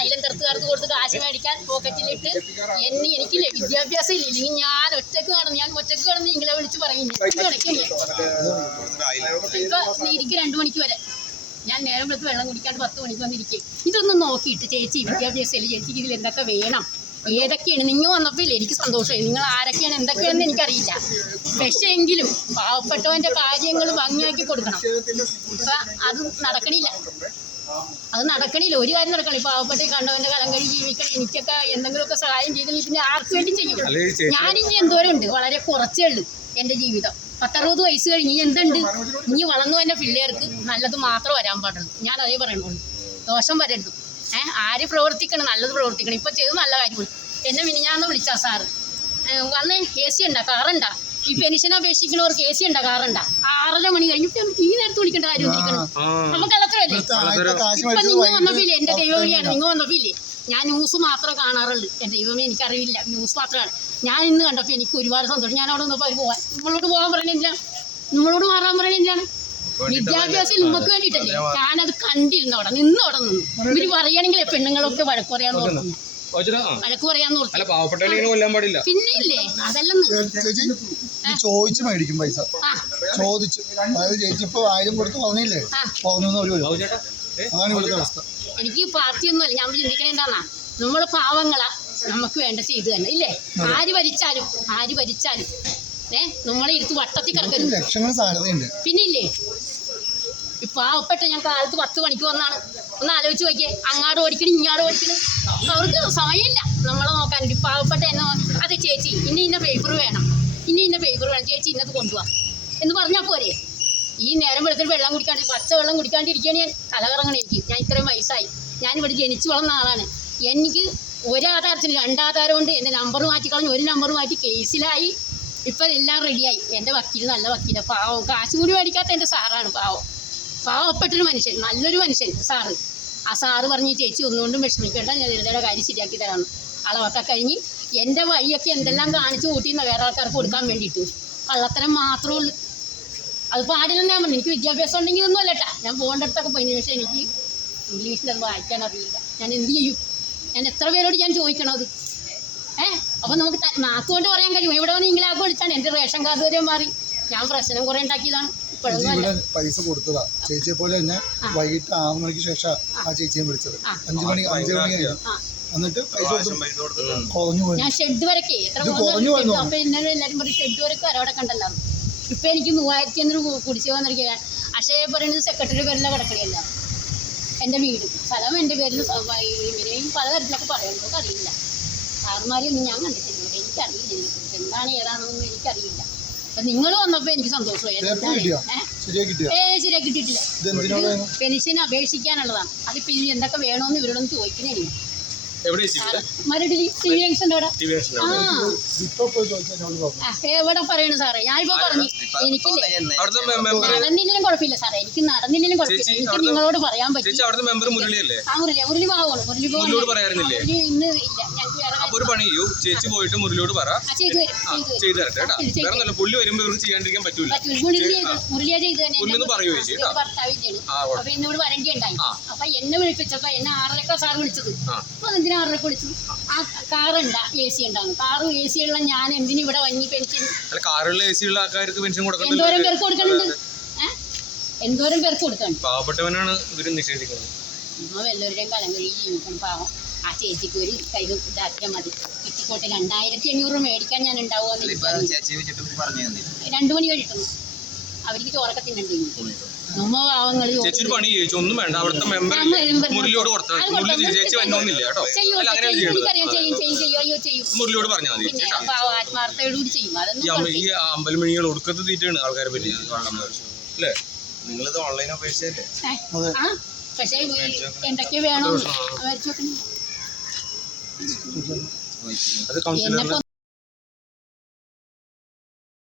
അയിലെന്തെടുത്ത് കറുത്ത് കൊടുത്ത് കാശ് മേടിക്കാൻ പോക്കറ്റിലിട്ട് എനിക്കില്ലേ വിദ്യാഭ്യാസം ഇല്ല. ഇല്ലെങ്കിൽ ഞാൻ ഒറ്റക്ക് കിടന്ന് നിങ്ങളെ വിളിച്ച് പറയും കിടക്കില്ലേ. ഇപ്പൊ എനിക്ക് 2 മണിക്ക് വരെ ഞാൻ നേരം വെളുത്ത് വെള്ളം കുടിക്കാണ്ട് 10 മണിക്ക് വന്നിരിക്കും. ഇതൊന്നും നോക്കിയിട്ട് ചേച്ചി വിദ്യാഭ്യാസം ഇല്ല, ചേച്ചിക്ക് ഇതിൽ എന്തൊക്കെ വേണം, ഏതൊക്കെയാണ് നിങ്ങൾ വന്നപ്പോൾ ഇല്ല എനിക്ക് സന്തോഷമായി. നിങ്ങൾ ആരൊക്കെയാണ് എന്തൊക്കെയാണെന്ന് എനിക്കറിയില്ല. പക്ഷേ എങ്കിലും പാവപ്പെട്ടവൻ്റെ കാര്യങ്ങൾ ഭംഗിയാക്കി കൊടുക്കണം. ഇപ്പം അത് നടക്കണില്ല. ഒരു കാര്യം നടക്കണം. പാവപ്പെട്ട കണ്ടവൻ്റെ കലം കഴി ജീവിക്കണം. എനിക്കൊക്കെ എന്തെങ്കിലുമൊക്കെ സഹായം ചെയ്തെങ്കിൽ പിന്നെ ആർക്ക് വേണ്ടി ചെയ്യും. ഞാനിനി എന്തോരം ഉണ്ട്, വളരെ കുറച്ചേ ഉള്ളൂ എൻ്റെ ജീവിതം. 10-60 വയസ്സ് കഴിഞ്ഞ് എന്തുണ്ട്, ഇനി വളർന്നു തന്നെ പിള്ളേർക്ക് നല്ലത് മാത്രം വരാൻ പാടുള്ളൂ. ഞാൻ അതേ പറയുന്നുള്ളൂ, ദോഷം വരരുത്. ആര് പ്രവർത്തിക്കണം, നല്ലത് പ്രവർത്തിക്കണം. ഇപ്പോൾ ചെയ്ത് നല്ല കാര്യങ്ങൾ. എന്നെ മിനിഞ്ഞാന്ന് വിളിച്ചാ സാറ് വന്ന് AC ഉണ്ടാ കാറുണ്ടാ, ഈ പെൻഷൻ അപേക്ഷിക്കുന്നവർക്ക് AC ഉണ്ടാ കാറുണ്ടാ. 6:30 മണി കഴിഞ്ഞിട്ട് നമുക്ക് ഈ നേരത്ത് വിളിക്കേണ്ട കാര്യം വന്നിരിക്കണം. നമുക്ക് അത്രയല്ലേ. ഇപ്പം നിങ്ങൾ വന്നപ്പോയില്ലേ, എൻ്റെ ദൈവവിളിയാണ്. നിങ്ങൾ വന്നപ്പോയില്ലേ, ഞാൻ ന്യൂസ് മാത്രമേ കാണാറുള്ളൂ. എൻ്റെ ദൈവമേ എനിക്കറിയില്ല, ന്യൂസ് മാത്രമാണ്. ഞാൻ ഇന്ന് കണ്ടപ്പോൾ എനിക്ക് ഒരുപാട് സന്തോഷം. ഞാൻ അവിടെ നിന്നപ്പോൾ പോകാൻ നിങ്ങളോട് പോകാൻ പറയണില്ല, നിങ്ങളോട് മാറാൻ പറയണില്ലാണ്. വിദ്യാഭ്യാസം നമുക്ക് വേണ്ടിയിട്ടല്ലേ. ഞാനത് കണ്ടിരുന്നു, അവിടെ നിന്ന് ഇവര് പറയുകയാണെങ്കിൽ പെണ്ണുങ്ങളൊക്കെ വഴക്ക് പറയാൻ നോക്കുന്നു. പിന്നെ ഇല്ലേ അതെല്ലാം ചോദിച്ചു മേടിക്കും പൈസ, ചോദിച്ചു. അതായത് ചേച്ചി ഇപ്പൊ 1000 കൊടുത്ത് പറഞ്ഞില്ലേ, അതാണ് ഇവിടുത്തെ അവസ്ഥ. എനിക്ക് പാർട്ടിയൊന്നുമല്ല. ഞാൻ ചിന്തിക്കണേ എന്താന്നാ, നമ്മള് പാവങ്ങളാ, നമുക്ക് വേണ്ട ചെയ്തു തന്നെ ഇല്ലേ. ആര് ഭരിച്ചാലും നമ്മളെ ഇരുത്ത് വട്ടത്തിൽ കിടക്കരുത്. ലക്ഷങ്ങൾ സാധ്യതയുണ്ട്. പിന്നെ ഇല്ലേ ഈ പാവപ്പെട്ട ഞാൻ കാലത്ത് 10 മണിക്ക് വന്നാണ്. ഒന്ന് ആലോചിച്ച് നോക്കിയേ, അങ്ങാട് ഓടിക്കണം ഇങ്ങാട് ഓടിക്കണം. അവർക്ക് സമയമില്ല നമ്മളെ നോക്കാൻ. പാവപ്പെട്ട എന്നെ അതെ ചേച്ചി ഇന്ന പേപ്പർ വേണം, ചേച്ചി ഇന്നത് കൊണ്ടുപോവാ എന്ന് പറഞ്ഞാൽ പോരെ. ഈ നേരം വെളുത്തിൽ വെള്ളം കുടിക്കാണ്ട്, പച്ച വെള്ളം കുടിക്കാണ്ടിരിക്കുകയാണ് ഞാൻ. തലകറങ്ങണം എനിക്ക്. ഞാൻ ഇത്രയും വയസ്സായി, ഞാനിവിടെ ജനിച്ചു വളർന്ന ആളാണ്. എനിക്ക് ഒരാധാരത്തിന് 2 ആധാരം കൊണ്ട് എൻ്റെ നമ്പർ മാറ്റിക്കളഞ്ഞ് 1 നമ്പർ മാറ്റി കേസിലായി. ഇപ്പം എല്ലാം റെഡിയായി. എൻ്റെ വക്കീൽ നല്ല വക്കീലാണ്. പാവം കാശ് കൂടി മേടിക്കാത്ത എൻ്റെ സാറാണ്. പാവപ്പെട്ടൊരു മനുഷ്യൻ, നല്ലൊരു മനുഷ്യൻ സാറ്. ആ സാറ് പറഞ്ഞ് ചേച്ചി ഒന്നുകൊണ്ടും വിഷമിക്കേണ്ട, ഞാൻ എഴുതയുടെ കാര്യം ശരിയാക്കി തരാമെന്ന്. അളവൊക്കെ കഴിഞ്ഞ് എൻ്റെ വഴിയൊക്കെ എന്തെല്ലാം കാണിച്ചു കൂട്ടിയെന്ന് വേറെ ആൾക്കാർക്ക് കൊടുക്കാൻ വേണ്ടിയിട്ട്. കള്ളത്തരം മാത്രമേ ഉള്ളൂ. അത് പാടില്ലെന്ന് ഞാൻ പറഞ്ഞു. എനിക്ക് വിദ്യാഭ്യാസം ഉണ്ടെങ്കിൽ ഒന്നും അല്ലട്ടാ, ഞാൻ പോകേണ്ടടുത്തൊക്കെ പോയി. പക്ഷേ എനിക്ക് ഇംഗ്ലീഷിലൊന്നും വായിക്കാൻ അറിയില്ല. ഞാൻ എന്ത് ചെയ്യും? ഞാൻ എത്ര പേരോട് ഞാൻ ചോദിക്കണത്? അപ്പോൾ നമുക്ക് നാക്കുകൊണ്ട് പറയാൻ കഴിയും. ഇവിടെ വന്ന് ഇംഗ്ലാക്ക് വിളിച്ചാണ് എൻ്റെ റേഷൻ കാർഡ് വരെ മാറി. ഞാൻ പ്രശ്നം കുറേ ഉണ്ടാക്കിയതാണ്. പൈസ കൊടുത്തതാ ചേച്ചിയെ പോലെ തന്നെ. വൈകിട്ട് 6 മണിക്ക് ശേഷം ആ ചേച്ചിയെ വിളിച്ചത്. 5 മണി കഴിഞ്ഞു. എന്നിട്ട് പൈസ കുറഞ്ഞു പോയി. ഞാൻ ഷെഡ് വരക്കേ അപ്പൊ എന്നോട് എല്ലാവരും പറയും ഷെഡ് വരക്ക് അവിടെ കണ്ടല്ലോ. ഇപ്പൊ എനിക്ക് 3500 രൂപ കുടിശ്ശിക വന്നിരിക്കുക. അക്ഷയ പറയുന്നത് സെക്രട്ടറി പേരിലെ കിടക്കണിയല്ല. എൻ്റെ വീട് സ്ഥലം എൻ്റെ പേരിൽ ഇങ്ങനെയും പലതരത്തിലൊക്കെ പറയുന്നത് അറിയില്ല. സാറുമാരെയൊന്നും ഞാൻ കണ്ടിട്ടില്ല. എനിക്കറിയില്ല ഇതിനെക്കുറിച്ച് എന്താണ് ഏതാണെന്നൊന്നും എനിക്കറിയില്ല. അപ്പം നിങ്ങൾ വന്നപ്പോൾ എനിക്ക് സന്തോഷമായി. ശരിയാക്കി കിട്ടിയിട്ടില്ല. പെൻഷൻ അപേക്ഷിക്കാനുള്ളതാണ്. അതിപ്പോൾ ഇനി എന്തൊക്കെ വേണമെന്ന് ഇവരോടൊന്ന് ചോദിക്കണേ. മരടിലി TV ജംഗ്ഷൻ്റെ അവിടെ എവിടെ പറയണു സാറേ? ഞാനിപ്പോൾ പറഞ്ഞു എനിക്കില്ലേ നടന്നില്ലെങ്കിലും കുഴപ്പമില്ല സാറേ, എനിക്ക് നടന്നില്ലെങ്കിലും കുഴപ്പമില്ല. എനിക്ക് നിങ്ങളോട് പറയാൻ പറ്റും. മുരളി പാവമാണ്. മുരളി ഇന്ന് ഇല്ല. ഞങ്ങൾക്ക് ചേച്ചി പോയിട്ട് മുരളിയോട് പറ, ചെയ്തു തരട്ടെ. പുള്ളി വരുമ്പോൾ ചെയ്യാണ്ടിരിക്കാൻ പറ്റൂല. മുരളിയാ ചെയ്ത് തന്നെ ഭർത്താവിന്റെയാണ്. അപ്പൊ എന്നോട് വരണ്ടി ഉണ്ടായി. അപ്പൊ എന്നെ വിളിപ്പിച്ചപ്പോ എന്നെ 6:30 സാർ വിളിച്ചത്. അപ്പൊ 6:30 വിളിച്ചു. ആ കാറുണ്ടാ AC ഉണ്ടാകും. കാറും AC ഉള്ള ഞാൻ എന്തിനു ഇവിടെ വന്നി പെൻഷൻ? എന്തോരം പേർക്ക് കൊടുക്കുന്നുണ്ട്? എന്തോരം പേർക്ക് കൊടുക്കണം? പാവപ്പെട്ടവനാണ് ഇവര് നിഷേധിക്കുന്നത്. എല്ലാവരുടെയും കലം കഴുകി ജീവിക്കണം. പാവം ആ ചേച്ചിക്ക് ഒരു കൈ ഇതാക്കിയാൽ മതി. കിട്ടിക്കോട്ടെ. 2500 മേടിക്കാൻ ഞാൻ ഉണ്ടാവുമെന്ന് 2 മണി കഴിക്കുന്നു. അവർക്ക് ചോറൊക്കെ തിന്നണ്ടേ? നമ്മ പാവങ്ങൾ ഒന്നും വേണ്ട. അവിടുത്തെ മെമ്പർ മുരളിയോട് മുരളിയോട് പറഞ്ഞാൽ മതി. ആത്മാർത്ഥയോടുകൂടി ചെയ്യും. ഈ അമ്പലമണികൾ ഒടുക്കത്തെ തീറ്റാണ് ആൾക്കാരെ പറ്റി അല്ലേ? നിങ്ങളിത് ഓൺലൈൻ അപേക്ഷിച്ചല്ലേ? പക്ഷേ എന്തൊക്കെ വേണം അത് കൗൺസിലറിനെ